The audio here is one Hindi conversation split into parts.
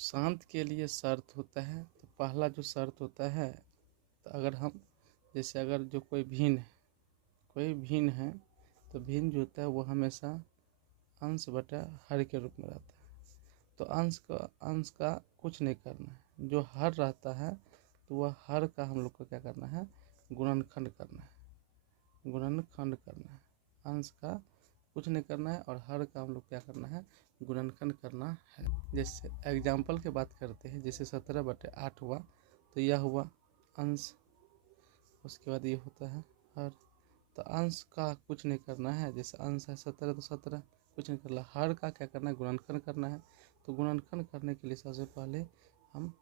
शांत के लिए शर्त होता है, तो पहला जो शर्त होता है, तो अगर हम जैसे अगर जो कोई भिन्न है तो भिन्न जो होता है वो हमेशा अंश बटा हर के रूप में रहता है। तो अंश का कुछ नहीं करना है। जो हर रहता है तो वह हर का हम लोग को क्या करना है, गुणनखंड करना है। अंश का कुछ नहीं करना है और हर का हम लोग क्या करना है, गुणनखंड करना है। जैसे एग्जाम्पल की बात करते हैं, जैसे 17/8 हुआ तो यह हुआ अंश, उसके बाद ये होता है हर। तो अंश का कुछ नहीं करना है, जैसे अंश है 17 तो 17 कुछ नहीं करना। हर का क्या करना है, गुणनखंड करना है। तो गुणनखंड करने के लिए सबसे पहले हम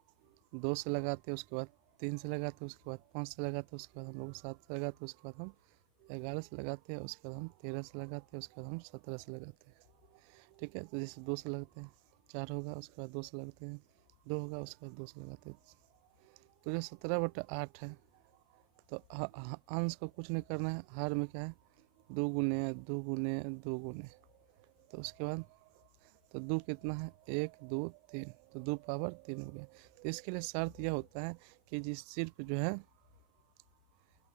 2 से लगाते हैं, उसके बाद 3 से लगाते हैं, उसके बाद 5 से लगाते हैं, उसके बाद हम लोग 7 से लगाते हैं, उसके बाद हम 11 से लगाते हैं, उसके बाद हम 13 से लगाते हैं, उसके बाद हम 17 से लगाते हैं। ठीक है, तो जैसे 2 से लगते हैं 4 होगा, उसके बाद 2 से लगते हैं 2 होगा, उसके बाद 2 से लगाते हैं। तो जो 17/8 है, तो अंश को कुछ नहीं करना है। हर में क्या है, 2 गुने 2 गुने 2 गुने। तो उसके बाद तो 2 कितना है, 1 2 3, तो 2 पावर 3 हो गया। तो इसके लिए शर्त यह होता है कि जिस सिर्फ जो है,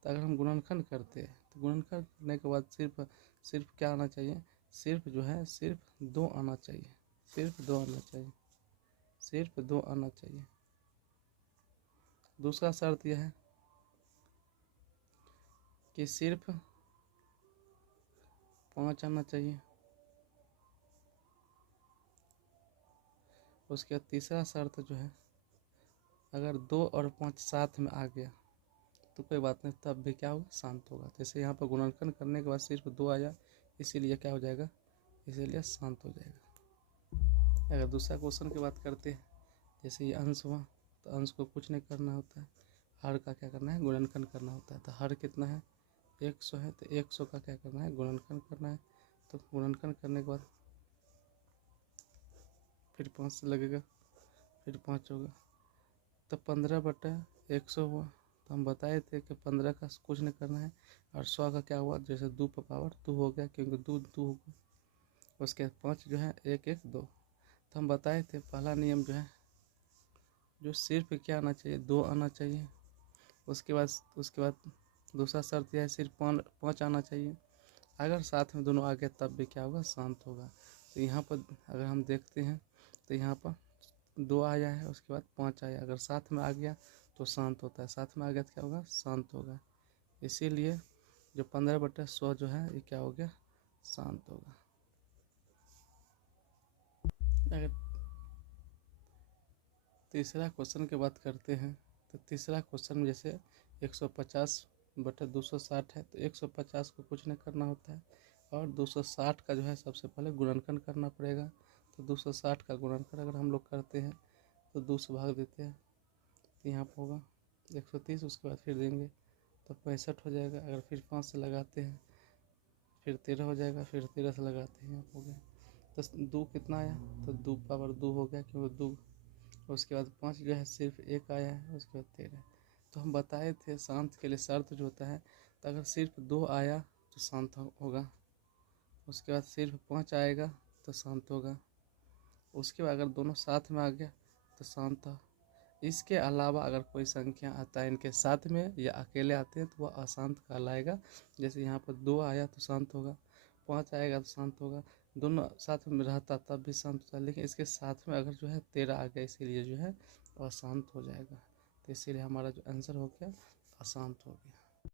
तो अगर हम गुणनखंड करते हैं तो गुणनखंड करने के बाद सिर्फ क्या आना चाहिए, सिर्फ जो है सिर्फ 2 आना चाहिए, सिर्फ 2 आना चाहिए, सिर्फ 2 आना चाहिए। दूसरा शर्त यह है कि सिर्फ 5 आना चाहिए। उसके बाद तीसरा शर्त जो है, अगर 2 और 5 साथ में आ गया तो कोई बात नहीं, तब भी क्या होगा, शांत होगा। जैसे यहाँ पर गुणनखंड करने के बाद सिर्फ 2 आया, इसीलिए क्या हो जाएगा, इसीलिए शांत हो जाएगा। अगर दूसरा क्वेश्चन की बात करते हैं, जैसे ये अंश हुआ, तो अंश को कुछ नहीं करना होता है। हर का क्या करना है, गुणनखंड करना होता है। तो हर कितना है, 100 है, तो 100 का क्या करना है, गुणनखंड करना है। तो गुणनखंड करने के बाद फिर 5 से लगेगा, फिर 5 होगा, तो 15/100 हुआ। तो हम बताए थे कि 15 का कुछ नहीं करना है, और 100 का क्या हुआ, जैसे 2 पर पावर 2 हो गया, क्योंकि 2 2 होगा। उसके 5 जो है 1 1 2। तो हम बताए थे पहला नियम जो है, जो सिर्फ क्या आना चाहिए, 2 आना चाहिए। उसके बाद दूसरा शर्त यह है, सिर्फ 5 आना चाहिए। अगर साथ में दोनों आ गए तब भी क्या होगा, शांत होगा। तो यहाँ पर अगर हम देखते हैं तो यहाँ पर 2 आया है, उसके बाद 5 आया, अगर साथ में आ गया तो शांत होता है, साथ में आ गया तो क्या होगा, शांत होगा। इसीलिए जो 15/100 जो है ये क्या हो गया, शांत होगा। अगर तीसरा क्वेश्चन की बात करते हैं, तो तीसरा क्वेश्चन में जैसे 150/260 है, तो 150 को कुछ नहीं करना होता है, और 260 का जो है सबसे पहले गुणनखंड करना पड़ेगा। तो 260 का गुणनखंड अगर हम लोग करते हैं तो 2 से भाग देते हैं, तो यहाँ पर होगा 130, उसके बाद फिर देंगे तो 65 हो जाएगा। अगर फिर 5 से लगाते हैं फिर 13 हो जाएगा, फिर 13 से लगाते हैं, यहाँ हो गया। तो 2 कितना आया, तो 2 पावर 2 हो गया, क्योंकि 2। उसके बाद 5 जो है सिर्फ 1 आया है, उसके बाद 13। तो हम बताए थे शांत के लिए शर्त जो होता है, तो अगर सिर्फ 2 आया तो शांत होगा, उसके बाद सिर्फ 5 आएगा तो शांत होगा, उसके बाद अगर दोनों साथ में आ गया तो शांत था। इसके अलावा अगर कोई संख्या आता है इनके साथ में या अकेले आते हैं तो वह अशांत कहलाएगा। जैसे यहाँ पर 2 आया तो शांत होगा, 5 आएगा तो शांत होगा, दोनों साथ में रहता तब भी शांत होता, लेकिन इसके साथ में अगर जो है 13 आ गया, इसीलिए जो है अशांत हो जाएगा। तो इसीलिए हमारा जो आंसर हो गया, अशांत हो गया।